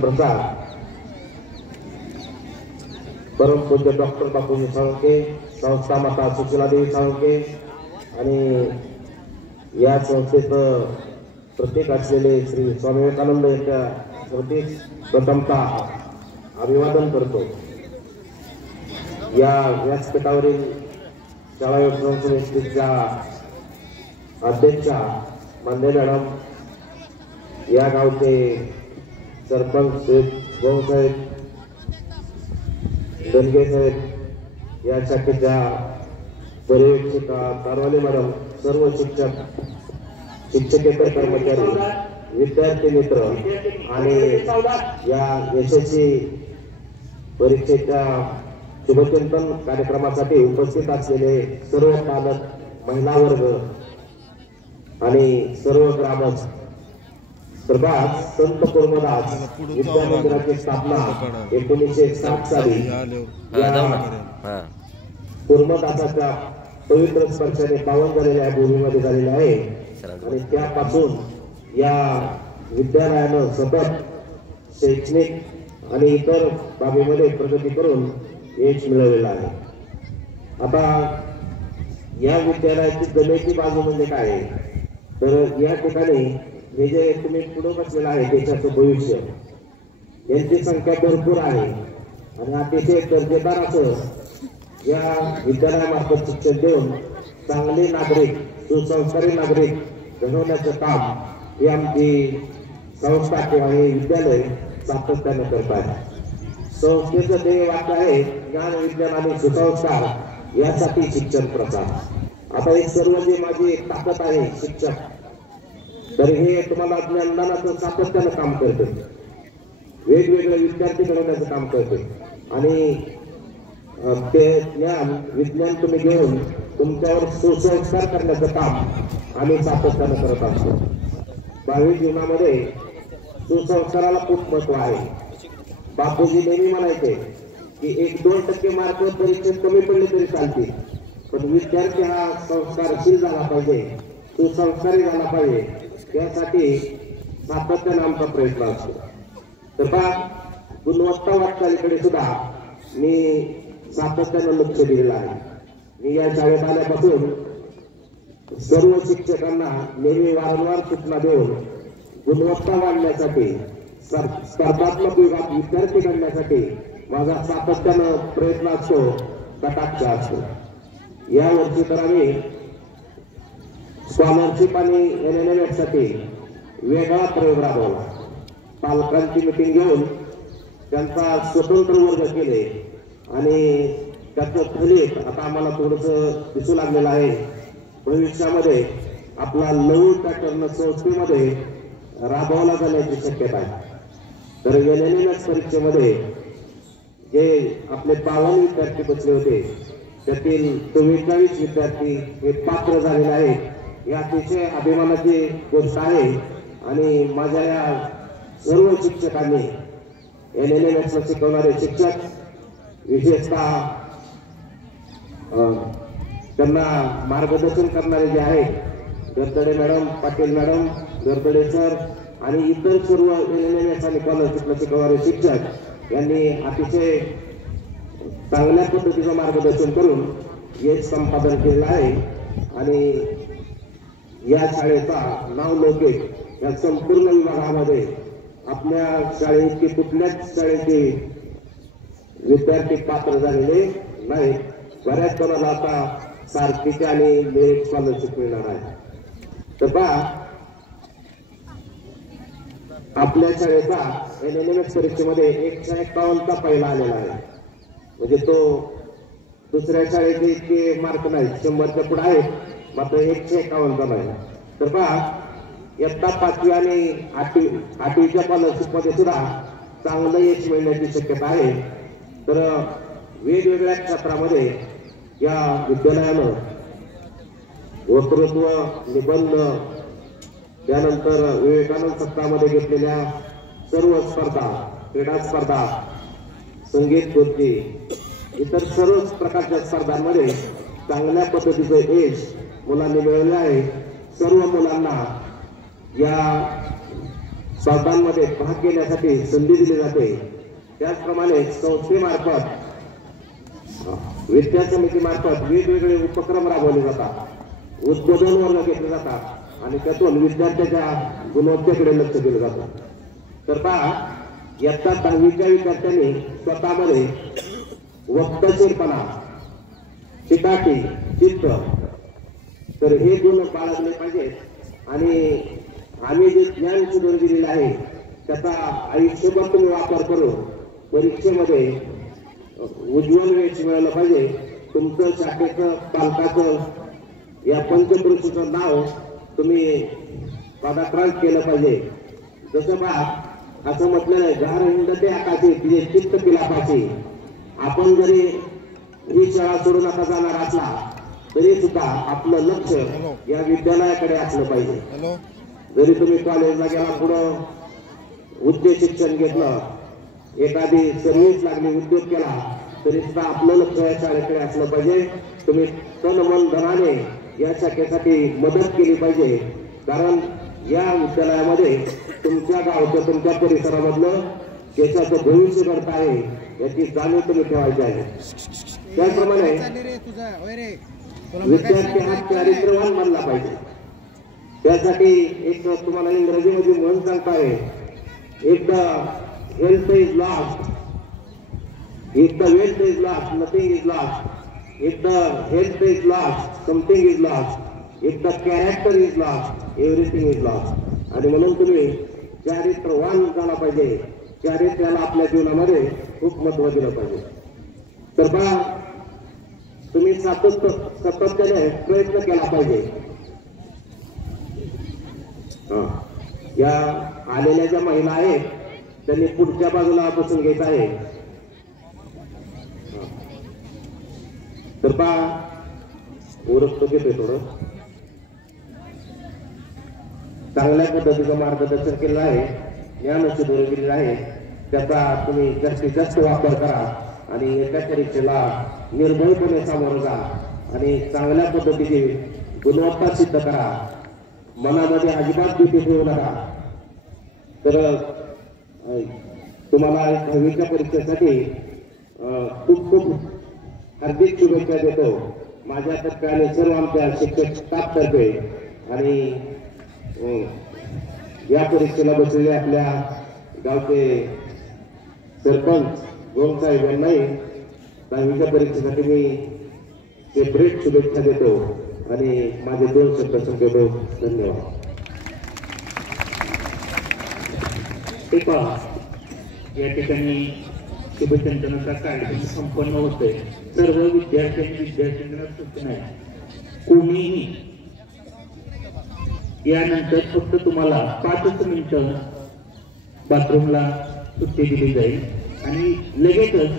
प्रसाद परम पूज्य डॉक्टर बापूजी साळुंखे, संस्था माता सुशीलादेवी साळुंखे आणि या संस्थेचं प्रतीक असलेले श्री स्वामी विवेकानंद यांच्या स्मृतीस प्रथमतः अभिवादन करतो। या व्यासपीठावरील शाळा व्यवस्थापन समितीच्या अध्यक्षा मान्य मॅडम, या गावचे सरपंच भाऊसाहेब दनगे साहेब, या शाखेच्या पर्यवेक्षिका कारवाले मॅडम, सर्व शिक्षक, शिक्षकेतर कर्मचारी, विद्यार्थी मित्र आणि या यशस्वी परीक्षेच्या शुभचिंतन कार्यक्रमासाठी उपस्थित असलेले सर्व पालक, महिला वर्ग आणि सर्व ग्रामस्थ, प्रभात संत कुर्मदास विद्या मंदिराची स्थापना 1960 साली कुर्मदासाच्या पवित्र स्पर्शाने पावन झालेल्या भूमीमध्ये झालेले आहे आणि त्यापासून या विद्यालयानं सतत शैक्षणिक आणि इतर बाबीमध्ये प्रगती करून यश मिळवलेलं आहे। आता या विद्यालयाची जमेची बाजू म्हणजे काय, तर या ठिकाणी हे जे तुम्ही पुढे बसलेलं आहे देशाचं भविष्य, यांची संख्या भरपूर आहे आणि अतिशय दर्जेदार असं या विद्यालयामार्फत शिक्षण देऊन चांगले नागरिक, सुसंस्कारी नागरिक घडवण्याचं काम ही आमची संस्था किंवा हे विद्यालय सातत्याने करत आहे। संस्थेचं ध्येय वाक्य आहे ज्ञान, विज्ञान आणि सुसंस्कार यासाठी शिक्षण प्रसार। आता हे सर्व जे माझी ताकद आहे शिक्षक, तर हे तुम्हाला ज्ञानदानाचं सातत्यानं काम करते, वेगवेगळे विद्यार्थी घडवण्याचं काम करते आणि ते ज्ञान विज्ञान तुम्ही घेऊन तुमच्यावर सुसंस्कार करण्याचं काम आम्ही सातत्यानं करत असतो। भावी जीवनामध्ये सुसंस्काराला खूप महत्व आहे। बापूजी नेहमी म्हणायचे की 1-2% मार्क परीक्षेत कमी पडले तरी चालतील, पण विद्यार्थी हा संस्कारशील झाला पाहिजे, सुसंस्कारी झाला पाहिजे, यासाठी सातत्याने आमचा प्रयत्न असतो। तर पहा, गुणवत्ता वाटचालीकडे सुद्धा मी सातत्यानं लक्ष दिलेलं आहे। मी या शाळेत आल्यापासून सर्व शिक्षकांना नेहमी वारंवार सूचना देऊन गुणवत्ता वाढण्यासाठी, स्पर्धात्मक युगात विद्यार्थी घडण्यासाठी माझा सातत्यानं प्रयत्न असतो, कटाक्ष असतो। या वर्षी तर आम्ही स्कॉलरशिप आणि NNMS साठी वेगळा प्रयोग राबवला। पालकांची मिटिंग घेऊन त्यांचा स्वतंत्र वर्ग केले आणि त्याचं फलित आता आम्हाला थोडंसं दिसू लागलेलं आहे। भविष्यामध्ये आपला लघु पॅटर्न संस्थेमध्ये राबवला जाण्याची शक्यता आहे। तर NNMS परीक्षेमध्ये जे आपले 52 विद्यार्थी बसले होते त्यातील 44 विद्यार्थी हे पात्र झालेले आहेत। ही अतिशय अभिमानाची गोष्ट आहे आणि माझ्या या सर्व शिक्षकांनी, NNMS शिकवणारे शिक्षक, विशेषतः त्यांना मार्गदर्शन करणारे जे आहेत गरतडे मॅडम, पाटील मॅडम, गरतडे सर आणि इतर सर्व NNMS आणि स्कॉलरशिपला शिकवणारे शिक्षक यांनी अतिशय चांगल्या पद्धतीचं मार्गदर्शन करून यश संपादन केलं आहे आणि या शाळेचा नावलौकिक या संपूर्ण विभागामध्ये आपल्या शाळेची कुठल्याच शाळेचे विद्यार्थी पात्र झालेले नाही। बऱ्याच जणांना आता सारखीचे आणि मेरिट स्कॉलरशिप मिळणार आहे। तर पहा, आपल्या शाळेचा NNMS परीक्षेमध्ये 151चा पहिला आलेला आहे, म्हणजे तो दुसऱ्या शाळेचे इतके मार्क नाही, 100च्या पुढे आहेत, मात्र 151 नाही। तर पहा, इयत्ता 5वी आणि 8वीच्या स्कॉलरशिप मध्ये सुद्धा चांगलं यश मिळण्याची शक्यता आहे। तर वेगवेगळ्या क्षेत्रामध्ये या विद्यालयानं वक्तृत्व, निबंध, त्यानंतर विवेकानंद सप्ताहामध्ये घेतलेल्या सर्व स्पर्धा, क्रीडा स्पर्धा, संगीत खुर्ची, इतर सर्व प्रकारच्या स्पर्धांमध्ये चांगल्या पद्धतीचं यश मुलांनी मिळवले आहे। सर्व मुलांना या स्पर्धांमध्ये भाग घेण्यासाठी संधी दिली जाते। त्याचप्रमाणे संस्थेमार्फत विद्या समितीमार्फत वेगवेगळे उपक्रम राबवले जातात, उद्बोधन वर्ग घेतले जातात आणि त्यातून विद्यार्थ्यांच्या गुणवत्तेकडे लक्ष दिलं जातं। तर पहा, इयत्ता 10वीच्या विद्यार्थ्यांनी स्वतःमध्ये वक्तशीरपणा, चिकाटी, चित्त तर हे गुण बाळगले पाहिजेत आणि आम्ही जे ज्ञान शिकवून दिलेलं आहे त्याचा आयुष्यभर तुम्ही वापर करून परीक्षेमध्ये उज्ज्वल यश मिळालं पाहिजे। तुमचं शाखेचं पालकाचं या पंचपुरुषाचं नाव तुम्ही पदाक्रांत केलं पाहिजे। जसं पहा, असं म्हटलेलं आहे, जहार हिंदते आकाशी तिचे चित्त पिलापाशी। आपण जरी ही शाळा सोडून आता जाणार असला तरी सुद्धा आपलं लक्ष या विद्यालयाकडे असलं पाहिजे। जरी तुम्ही कॉलेजला गेला, पुढं उच्च शिक्षण घेतलं, एखादी सर्व्हिस लागली, उद्योग केला, तरी सुद्धा आपलं लक्ष या शाळेकडे असलं पाहिजे। तुम्ही तन मन धनाने या शाखेसाठी मदत केली पाहिजे, कारण या विद्यालयामध्ये तुमच्या गावचं, तुमच्या परिसरामधलं देशाचं भविष्य घडत आहे याची जाणीव तुम्ही ठेवायची आहे। त्याचप्रमाणे विद्यार्थी हा चारित्र्यवान बनला पाहिजे। त्यासाठी एक तुम्हाला इंग्रजीमध्ये म्हण सांगता आहे, if the health is lost, if the wealth is lost, nothing is lost. If the health is lost, something is lost. If the character is lost, everything is lost. आणि म्हणून तुम्ही चारित्र्यवान झाला पाहिजे, चारित्र्याला आपल्या जीवनामध्ये खूप महत्त्व दिलं पाहिजे। तर पहा, तुम्ही सातत्याने प्रयत्न केला पाहिजे। या आलेल्या ज्या महिला आहेत त्यांनी पुढच्या बाजूला बसून घेत आहे। तर पहा, ओळख घेतोय, थोडं चांगल्या पद्धतीचं मार्गदर्शन केलेलं आहे, ज्ञान शिकवलं गेलेलं आहे, त्याचा तुम्ही जास्तीत जास्त वापर करा आणि एका परीक्षेला निर्भयपणे सामोरं जा आणि चांगल्या पद्धतीची गुणवत्ता सिद्ध करा। मनामध्ये अजिबात भीती ठेवू नका। तर तुम्हाला 10वीच्या परीक्षेसाठी खूप खूप हार्दिक शुभेच्छा देतो माझ्यातर्फे आणि सर्व आमच्या शिक्षक स्टाफतर्फे। आणि या परीक्षेला बसलेले आपल्या गावचे सरपंच गोंगसाहेब यांनाही 10वीच्या परीक्षेसाठी मी सेपरेट शुभेच्छा देतो आणि माझे 2 शब्द संपवतो। धन्यवाद। या ठिकाणी शुभचिंतनाचा कार्यक्रम संपन्न होतोय। सर्व विद्यार्थ्यांना सूचना आहे, कोणीही यानंतर फक्त तुम्हाला 5 मिनिटं बाथरूमला सुट्टी दिली जाईल आणि लगेचच